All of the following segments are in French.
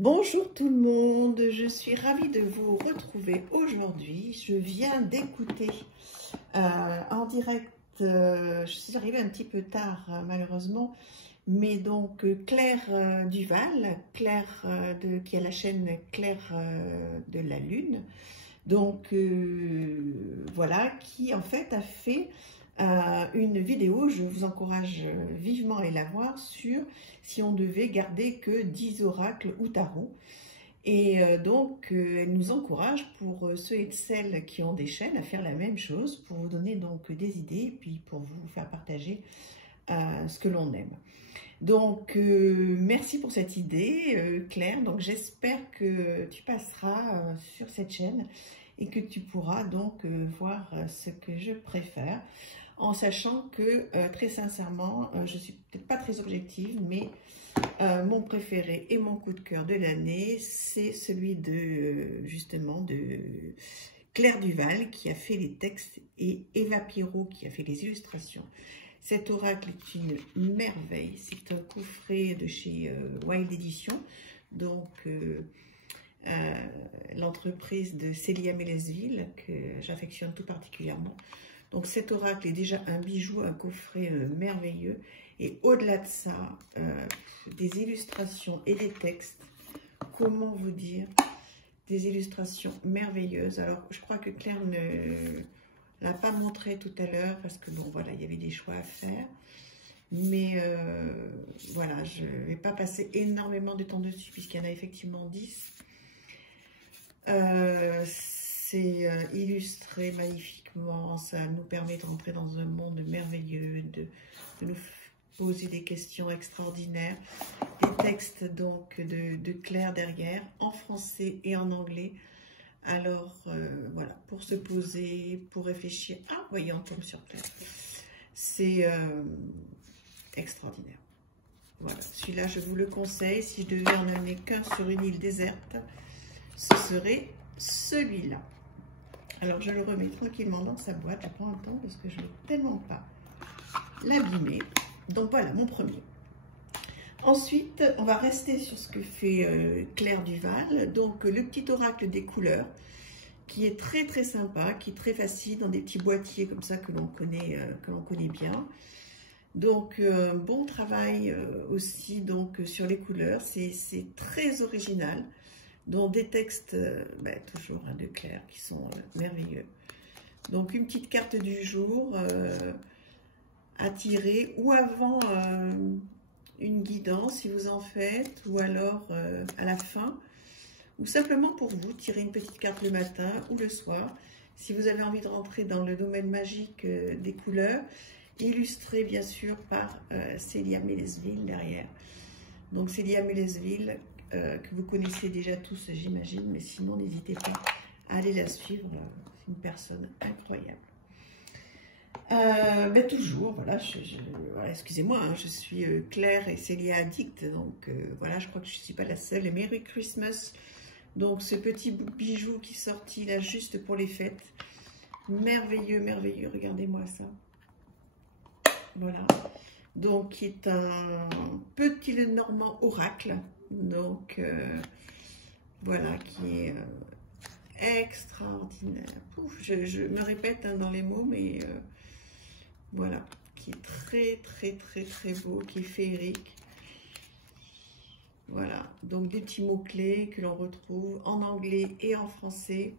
Bonjour tout le monde, je suis ravie de vous retrouver aujourd'hui. Je viens d'écouter en direct, je suis arrivée un petit peu tard malheureusement, mais donc Claire Duval, qui a la chaîne Claire de la Lune, donc voilà, qui en fait a fait une vidéo, je vous encourage vivement à aller la voir, sur si on devait garder que 10 oracles ou tarots. Et donc, elle nous encourage pour ceux et celles qui ont des chaînes à faire la même chose, pour vous donner donc des idées, puis pour vous faire partager ce que l'on aime. Donc, merci pour cette idée, Claire. Donc, j'espère que tu passeras sur cette chaîne et que tu pourras donc voir ce que je préfère, en sachant que, très sincèrement, je suis peut-être pas très objective, mais mon préféré et mon coup de cœur de l'année, c'est celui de, justement, de Claire Duval, qui a fait les textes, et Eva Pierrot, qui a fait les illustrations. Cet oracle est une merveille. C'est un coffret de chez Wild Edition, donc l'entreprise de Célia Mélesville, que j'affectionne tout particulièrement. Donc cet oracle est déjà un bijou, un coffret merveilleux. Et au-delà de ça, des illustrations et des textes, comment vous dire, des illustrations merveilleuses. Alors je crois que Claire ne l'a pas montré tout à l'heure, parce que bon voilà, il y avait des choix à faire. Mais voilà, je ne vais pas passer énormément de temps dessus, puisqu'il y en a effectivement 10. C'est illustré magnifiquement, ça nous permet de rentrer dans un monde merveilleux, de nous poser des questions extraordinaires. Des textes donc de Claire derrière, en français et en anglais. Alors voilà, pour se poser, pour réfléchir. Ah, voyez, on tombe sur Claire. C'est extraordinaire. Voilà, celui-là, je vous le conseille. Si je devais en amener qu'un sur une île déserte, ce serait celui-là. Alors, je le remets tranquillement dans sa boîte. Je prends un temps parce que je ne veux tellement pas l'abîmer. Donc, voilà, mon premier. Ensuite, on va rester sur ce que fait Claire Duval. Donc, le petit oracle des couleurs, qui est très, très sympa, qui est très facile, dans des petits boîtiers comme ça que l'on connaît bien. Donc, bon travail aussi donc, sur les couleurs. C'est très original. Donc des textes, toujours de Claire, qui sont merveilleux. Donc une petite carte du jour à tirer, ou avant une guidance si vous en faites, ou alors à la fin, ou simplement pour vous, tirer une petite carte le matin ou le soir, si vous avez envie de rentrer dans le domaine magique des couleurs, illustré bien sûr par Célia Mélesville derrière. Donc Célia Mélesville, que vous connaissez déjà tous, j'imagine, mais sinon, n'hésitez pas à aller la suivre. C'est une personne incroyable. Toujours, voilà, voilà, excusez-moi, hein, je suis Claire et Célia addict, donc voilà, je crois que je ne suis pas la seule. Et Merry Christmas, donc ce petit bijou qui est sorti là juste pour les fêtes. Merveilleux, merveilleux, regardez-moi ça. Voilà. Donc, qui est un petit Lenormand oracle. Donc, voilà, qui est extraordinaire. Pouf, je me répète hein, dans les mots, mais voilà, qui est très, très, très, très beau, qui est féerique. Voilà, donc des petits mots-clés que l'on retrouve en anglais et en français.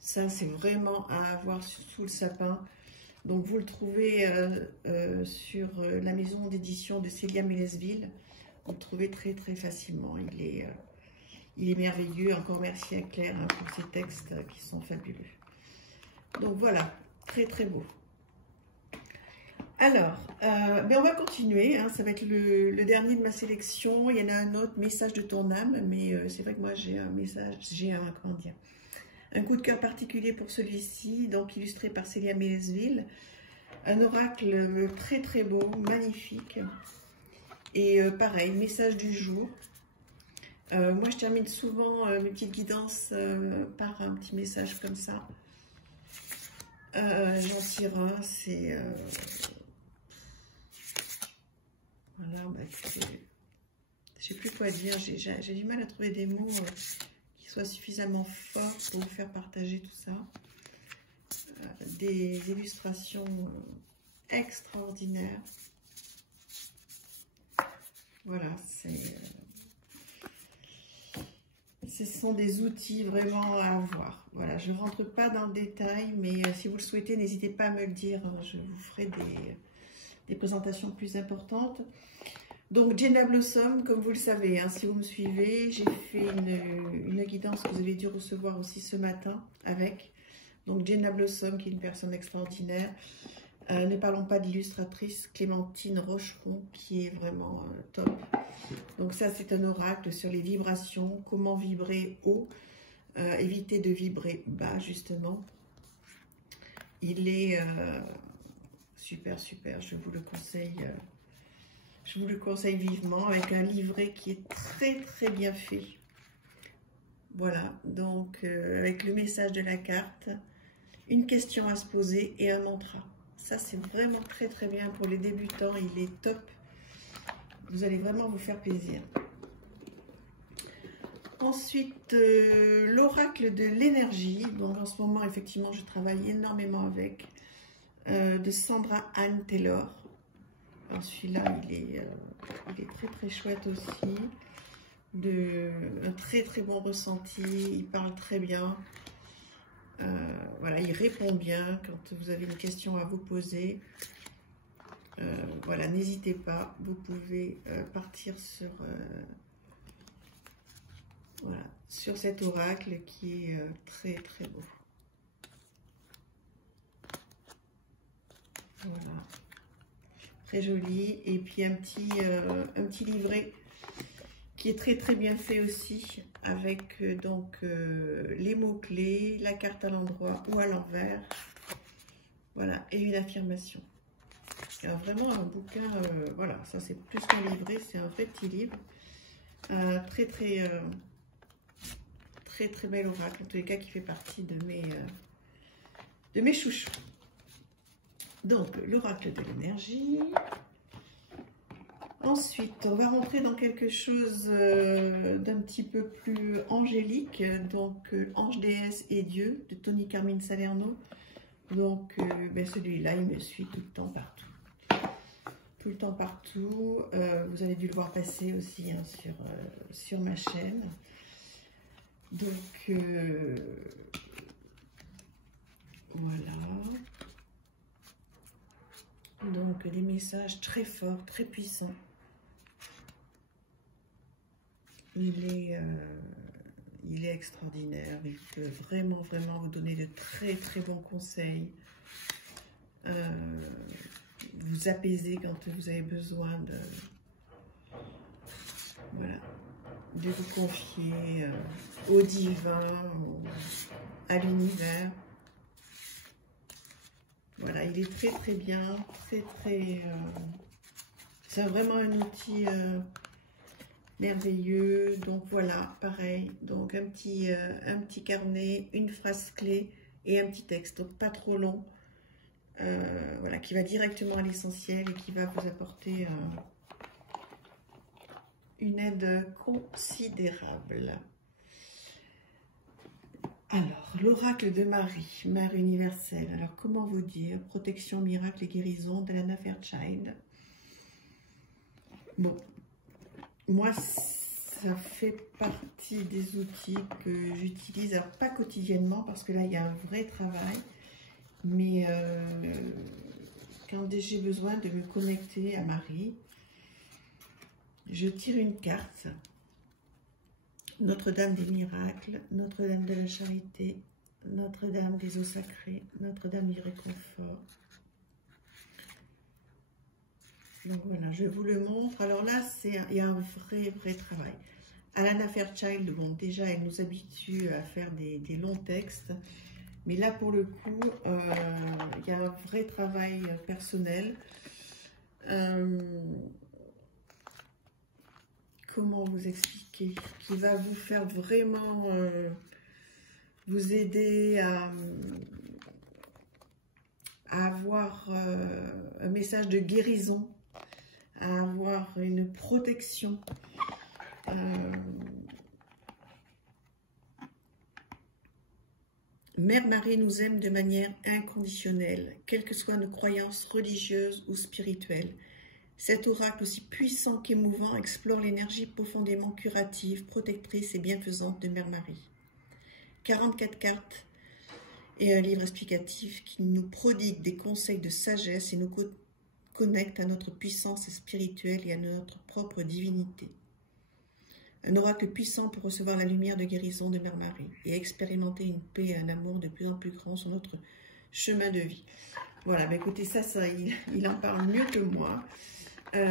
Ça, c'est vraiment à avoir sous le sapin. Donc, vous le trouvez sur la maison d'édition de Célia Mélesville. Vous le trouvez très, très facilement. Il est merveilleux. Encore merci à Claire hein, pour ces textes qui sont fabuleux. Donc, voilà. Très, très beau. Alors, on va continuer. Hein, ça va être le dernier de ma sélection. Il y en a un autre, Message de ton âme. Mais c'est vrai que moi, j'ai un message, comment dire, un coup de cœur particulier pour celui-ci, donc illustré par Célia Mélesville. Un oracle très très beau, magnifique. Et pareil, message du jour. Moi, je termine souvent mes petites guidances par un petit message comme ça. J'en tire un, c'est... voilà, Je sais plus quoi dire, j'ai du mal à trouver des mots qui soient suffisamment forts pour vous faire partager tout ça. Des illustrations extraordinaires. Voilà, ce sont des outils vraiment à avoir. Voilà, je ne rentre pas dans le détail, mais si vous le souhaitez, n'hésitez pas à me le dire. Je vous ferai des présentations plus importantes. Donc, Jenna Blossom, comme vous le savez, hein, si vous me suivez, j'ai fait une guidance que vous avez dû recevoir aussi ce matin avec. Donc, Jenna Blossom, qui est une personne extraordinaire. Ne parlons pas de l'illustratrice Clémentine Rocheron, qui est vraiment top. Donc ça, c'est un oracle sur les vibrations, comment vibrer haut, éviter de vibrer bas, justement. Il est super, super, je vous le conseille vivement, avec un livret qui est très, très bien fait. Voilà, donc avec le message de la carte, une question à se poser et un mantra. Ça, c'est vraiment très très bien pour les débutants. Il est top. Vous allez vraiment vous faire plaisir. Ensuite, l'oracle de l'énergie. Donc, en ce moment, effectivement, je travaille énormément avec. De Sandra Anne Taylor. Celui-là, il est très très chouette aussi. Un très très bon ressenti. Il parle très bien. Voilà, il répond bien quand vous avez une question à vous poser. Voilà, n'hésitez pas, vous pouvez partir sur, voilà, sur cet oracle qui est très très beau. Voilà, très joli. Et puis un petit livret qui est très très bien fait aussi, avec donc les mots-clés, la carte à l'endroit ou à l'envers, voilà, et une affirmation. Alors vraiment un bouquin, voilà, ça c'est plus qu'un livret, c'est un vrai petit livre, très très bel oracle, en tous les cas qui fait partie de mes chouchous. Donc l'oracle de l'énergie. Ensuite, on va rentrer dans quelque chose d'un petit peu plus angélique, donc Ange, déesse et Dieu de Tony Carmine Salerno. Donc celui-là, il me suit tout le temps partout. Tout le temps partout. Vous avez dû le voir passer aussi hein, sur ma chaîne. Donc voilà. Donc des messages très forts, très puissants. Il est extraordinaire, il peut vraiment, vraiment vous donner de très, très bons conseils, vous apaiser quand vous avez besoin de vous confier au divin, à l'univers. Voilà, il est très, très bien, c'est vraiment un outil merveilleux. Donc voilà, pareil, donc un petit carnet, une phrase clé et un petit texte, donc pas trop long, voilà, qui va directement à l'essentiel et qui va vous apporter une aide considérable. Alors, l'oracle de Marie, Mère universelle. Alors, comment vous dire? Protection, miracle et guérison d'Alana Fairchild. Bon, moi, ça fait partie des outils que j'utilise, alors pas quotidiennement, parce que là, il y a un vrai travail, mais quand j'ai besoin de me connecter à Marie, je tire une carte. Notre-Dame des miracles, Notre-Dame de la charité, Notre-Dame des eaux sacrées, Notre-Dame du réconfort. Donc voilà, je vous le montre. Alors là, il y a un vrai travail. Alana Fairchild, bon, déjà, elle nous habitue à faire des longs textes. Mais là, pour le coup, il y a un vrai travail personnel. Comment vous expliquer? Qui va vous faire vraiment vous aider à avoir un message de guérison, à avoir une protection. Mère Marie nous aime de manière inconditionnelle, quelles que soient nos croyances religieuses ou spirituelles. Cet oracle aussi puissant qu'émouvant explore l'énergie profondément curative, protectrice et bienfaisante de Mère Marie. 44 cartes et un livre explicatif qui nous prodigue des conseils de sagesse et nous connecte à notre puissance spirituelle et à notre propre divinité. Un oracle puissant pour recevoir la lumière de guérison de Mère Marie et expérimenter une paix et un amour de plus en plus grand sur notre chemin de vie. Voilà, bah écoutez, il en parle mieux que moi,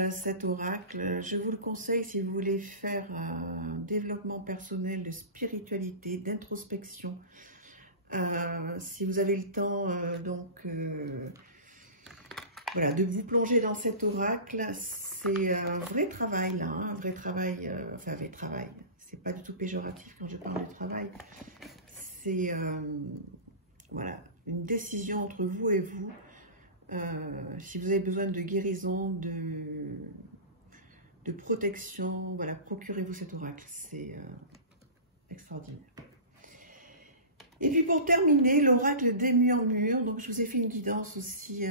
cet oracle. Je vous le conseille si vous voulez faire un développement personnel de spiritualité, d'introspection. Si vous avez le temps, voilà, de vous plonger dans cet oracle, c'est un vrai travail là, hein, un vrai travail, enfin vrai travail, c'est pas du tout péjoratif quand je parle de travail, c'est voilà, une décision entre vous et vous. Si vous avez besoin de guérison, de protection, voilà, procurez-vous cet oracle, c'est extraordinaire. Et puis pour terminer, l'oracle des murmures. Donc je vous ai fait une guidance aussi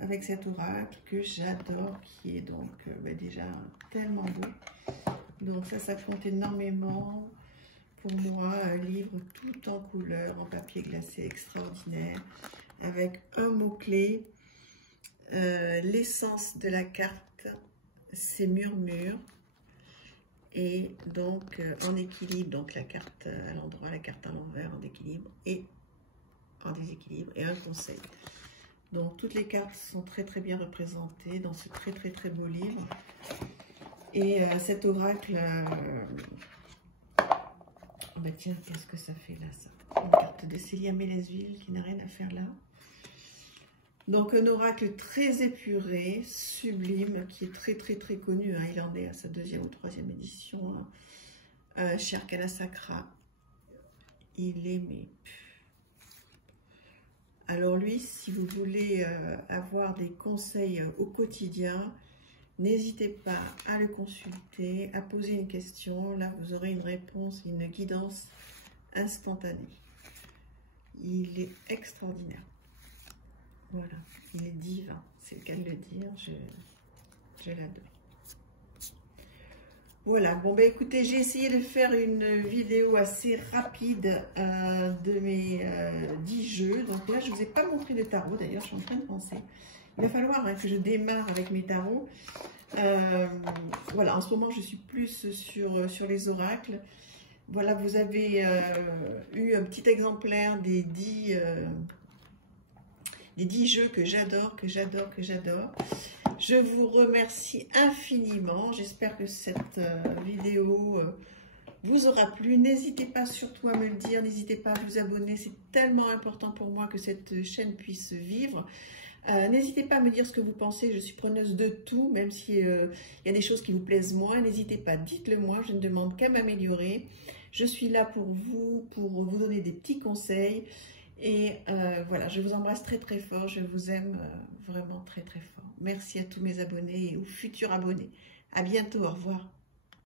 avec cet oracle que j'adore, qui est donc déjà tellement beau. Donc ça compte énormément pour moi. Un livre tout en couleur, en papier glacé, extraordinaire, avec un mot-clé. L'essence de la carte, c'est murmure. Et donc en équilibre, donc la carte à l'endroit, la carte à l'envers, en équilibre et en déséquilibre, et un conseil. Donc toutes les cartes sont très bien représentées dans ce très beau livre. Et cet oracle, oh bah tiens, qu'est-ce que ça fait là, ça? Une carte de Célia Mélesville qui n'a rien à faire là. Donc un oracle très épuré, sublime, qui est très connu, hein. Il en est à sa 2e ou 3e édition, hein. Cher Kalasakra, il est mais... Alors lui, si vous voulez avoir des conseils au quotidien, n'hésitez pas à le consulter, à poser une question. Là, vous aurez une réponse, une guidance instantanée. Il est extraordinaire. Voilà, il est divin, c'est le cas de le dire, je l'adore. Voilà, bon ben écoutez, j'ai essayé de faire une vidéo assez rapide de mes 10 jeux. Donc là, je ne vous ai pas montré de tarot, d'ailleurs, je suis en train de penser. Il va falloir que je démarre avec mes tarots. Voilà, en ce moment, je suis plus sur les oracles. Voilà, vous avez eu un petit exemplaire des 10 jeux que j'adore. Je vous remercie infiniment. J'espère que cette vidéo vous aura plu. N'hésitez pas surtout à me le dire. N'hésitez pas à vous abonner. C'est tellement important pour moi que cette chaîne puisse vivre. N'hésitez pas à me dire ce que vous pensez. Je suis preneuse de tout, même s'il y a des choses qui vous plaisent moins. N'hésitez pas, dites-le moi. Je ne demande qu'à m'améliorer. Je suis là pour vous donner des petits conseils. Et voilà, je vous embrasse très fort, je vous aime vraiment très fort. Merci à tous mes abonnés et aux futurs abonnés. À bientôt, au revoir.